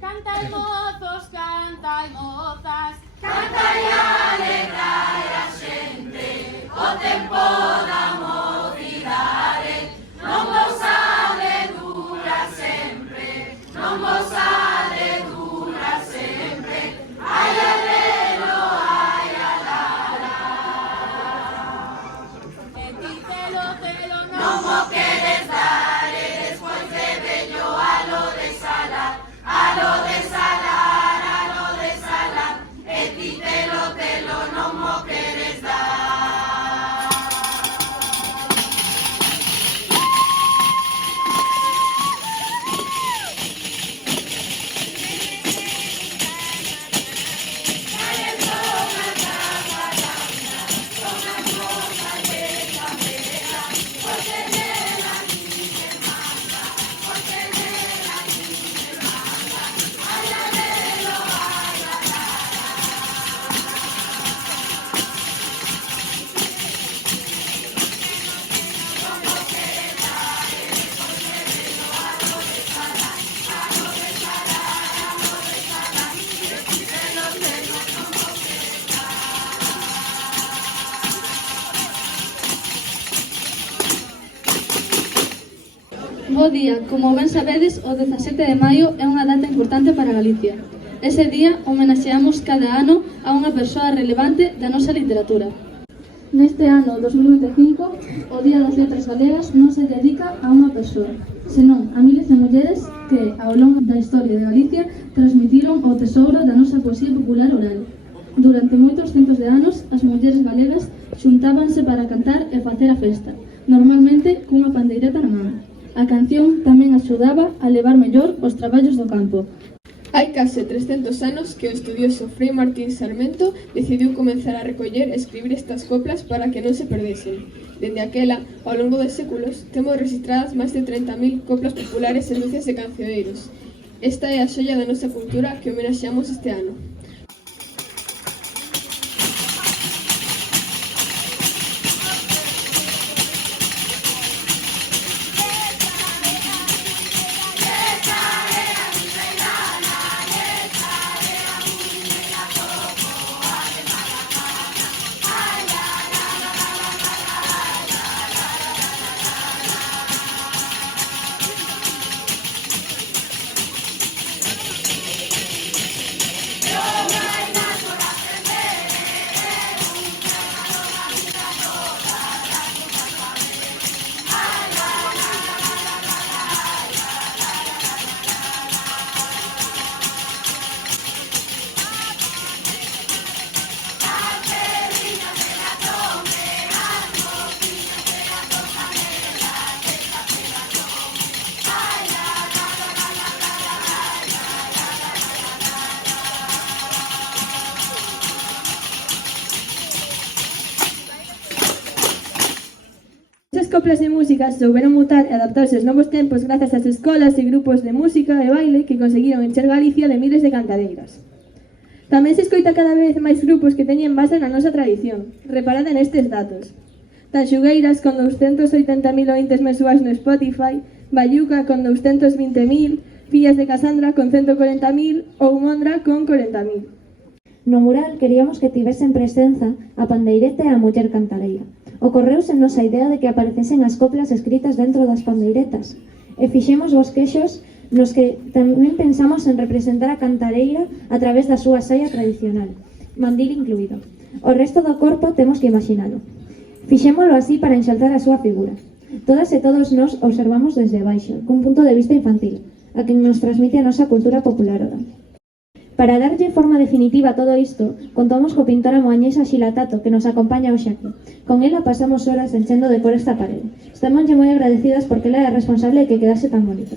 Cantai mozos, cantai mozas, Cantai alegrai a xente, o tempo da mocidade, non vos ha de durar sempre, non vos ha de durar sempre. Ai alelo, ai alala. e ti celo, celo, Non mo queres dar, e despois de vello alo de salar, alo de salar, alo de salar, e ti telo, telo, non mo queres dar. Bo día, como ben sabedes, o 17 de maio é unha data importante para Galicia. Ese día homenaxeamos cada ano a unha persoa relevante da nosa literatura. Neste ano 2025, o Día das Letras Galegas non se dedica a unha persoa, senón a miles de mulleres que, ao longo da historia de Galicia, transmitiron o tesouro da nosa poesía popular oral. Durante moitos centos de anos, as mulleres galegas xuntábanse para cantar e facer a festa, normalmente cunha pandeireta na man. A canción tamén axudaba a levar mellor os traballos do campo. Hai case 300 anos que o estudioso Frei Martín Sarmento decidiu comenzar a recoller e escribir estas coplas para que non se perdesen. Dende aquela, ao longo dos séculos, temos registradas máis de 30.000 coplas populares e luces de cancioneiros. Esta é a xoia da nosa cultura que homenaxeamos este ano. Esas coplas de música souberon mutar e adaptarse aos novos tempos grazas ás escolas e grupos de música e baile que conseguiron encher Galicia de miles de cantadeiras. Tamén se escoita cada vez máis grupos que teñen base na nosa tradición. Reparade nestes datos. Tanxugueiras con 280.000 ointes mensuais no Spotify, Bayuca con 220.000, Fillas de Casandra con 140.000 ou Mondra con 40.000. No mural queríamos que tivesen presenza a pandeireta e a muller cantareira. Ocorreuse nosa idea de que aparecesen as coplas escritas dentro das pandeiretas e fixemos bosquexos nos que tamén pensamos en representar a cantareira a través da súa saia tradicional, mandil incluído. O resto do corpo temos que imaginalo. Fixémolo así para enxaltar a súa figura. Todas e todos nós observamos desde baixo, cun punto de vista infantil, a quen nos transmite a nosa cultura popular oral. Para darlle forma definitiva a todo isto, contamos co pintor moañesa Xila Tato, que nos acompaña hoxe aquí. Con ela pasamos horas enchendo de cor esta parede. Estámoslle moi agradecidas porque ela é responsable de que quedase tan bonito.